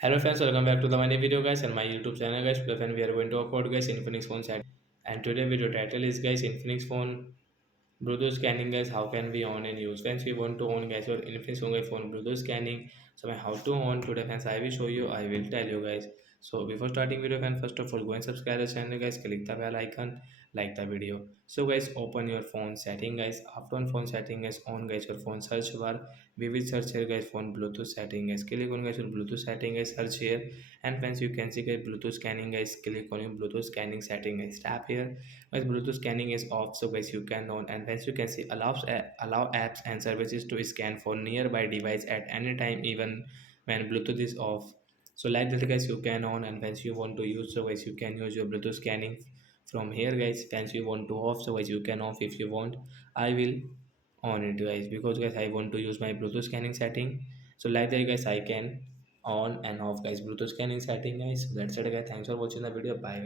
Hello friends, welcome back to the my new video guys and my YouTube channel guys. Today friend, we are going to talk about guys Infinix phone set, and today video title is guys Infinix phone Bluetooth scanning guys. How can we on and use? Friends, we want to on guys or Infinix phone Bluetooth scanning. So how to on today friends, I will show you. I will tell you guys. So before starting video friends, first of all go and subscribe the channel guys. Click the bell icon, like the video. So guys, open your phone setting guys. After on phone setting guys, on guys your phone search bar. We will search here guys phone Bluetooth setting guys. Click on guys your Bluetooth setting guys. Search here, and friends you can see guys Bluetooth scanning guys. Click on your Bluetooth scanning setting guys. Tap here guys. Bluetooth scanning is off, so guys you can on, and once you can see allow apps and services to scan for nearby device at any time, even when Bluetooth is off. So like that guys you can on, and once you want to use, so guys you can use your Bluetooth scanning from here guys. Once you want to off, so guys you can off if you want. I will on it guys, because guys I want to use my Bluetooth scanning setting. So like that guys I can on and off guys Bluetooth scanning setting guys. So that's it guys, thanks for watching the video, bye.